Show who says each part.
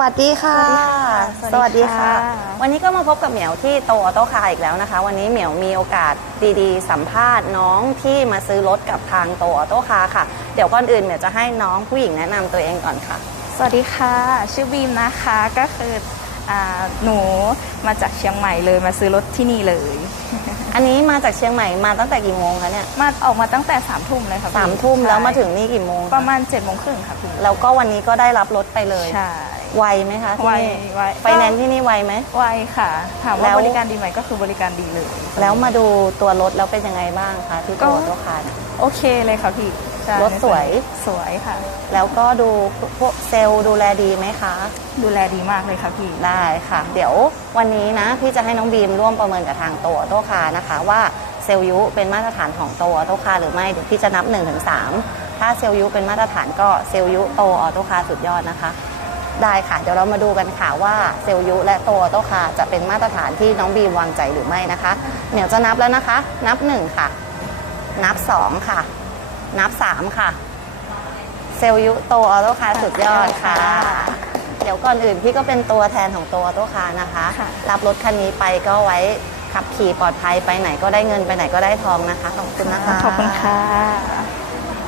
Speaker 1: วัสดีค่ะ
Speaker 2: สวัสดีค่ะ
Speaker 1: วันนี้ก็มาพบกับเหมียวที่โตออโต้คาร์อีกแล้วนะคะ วันนี้เหมียวมีโอกาสดีๆ สัมภาษณ์น้องที่มาซื้อรถกับทางโตออโต้คาร์ค่ะ เดี๋ยวก่อนอื่นเหมียวจะให้น้องผู้หญิงแนะนำตัวเองก่อนค่ะ
Speaker 2: สวัสดีค่ะ ชื่อบีมนะคะก็คืออ่าหนูมาจากเชียงใหม่เลยมาซื้อรถที่นี่เลย
Speaker 1: อันนี้มาจากเชียงใหม่มาตั้งแต่กี่โมงคะเนี่ย
Speaker 2: มาออกมาตั้งแต่3ามทุ่มเลยค่ะพี่
Speaker 1: สามทุ่ม
Speaker 2: ใช่
Speaker 1: แล้วมาถึงนี่กี่โมงค
Speaker 2: ประมาณ7จ็ดโมงครึ่งค่ะพี่
Speaker 1: แล้วก็วันนี้ก็ได้รับรถไปเลย
Speaker 2: ใช่
Speaker 1: ไวไหมคะที่
Speaker 2: ไว
Speaker 1: นี่
Speaker 2: ไว
Speaker 1: ไฟแนนซ์ที่นี่ไวไหม
Speaker 2: ไวค่ะ ถาม
Speaker 1: แล้
Speaker 2: ว่า วบริการดีไหมก็คือบริการดีเลย
Speaker 1: แล้วมาดูตัวรถแล้วเป็นยังไงบ้างคะที่
Speaker 2: ก็
Speaker 1: โตออโต้คาร์เนี่ย
Speaker 2: โอเคเลยค่ะพี่ใช่
Speaker 1: รถสวย
Speaker 2: สวยค่ะ
Speaker 1: แล้วก็ดูพวกเซลล์ดูแลดีไหมคะ
Speaker 2: ดูแลดีมากเลยค่ะพี่
Speaker 1: ได้ค่ะ เดี๋ยววันนี้นะพี่จะให้น้องบีมร่วมประเมินกับทางโตออโต้คาร์นะคะ ว่าเซลล์ยุเป็นมาตรฐานของโตออโต้คาร์หรือไม่เดี๋ยวพี่จะนับ1นถึงสถ้าเซลล์ยุเป็นมาตรฐานก็เซลล์ยุโตออโต้คาร์สุดยอดนะคะ ได้ค่ะ เดี๋ยวเรามาดูกันค่ะว่าเซลล์ยุและโตออโต้คาร์จะเป็นมาตรฐานที่น้องบีมวางใจหรือไม่นะคะเดี๋ยวจะนับแล้วนะคะ นับ 1 ค่ะ นับ 2 ค่ะ นับ 3 ค่ะ เซลล์ยุโตออโต้คาร์สุดยอดค่ะ เดี๋ยวก่อนอื่นพี่ก็เป็นตัวแทนของตัวออโต้คาร์นะคะ
Speaker 2: ค่ะ
Speaker 1: รับรถคันนี้ไปก็ไว้ขับขี่ปลอดภัยไปไหนก็ได้เงินไปไหนก็ได้ทองนะคะ ขอบคุณนะคะ
Speaker 2: ขอบคุณค่ะ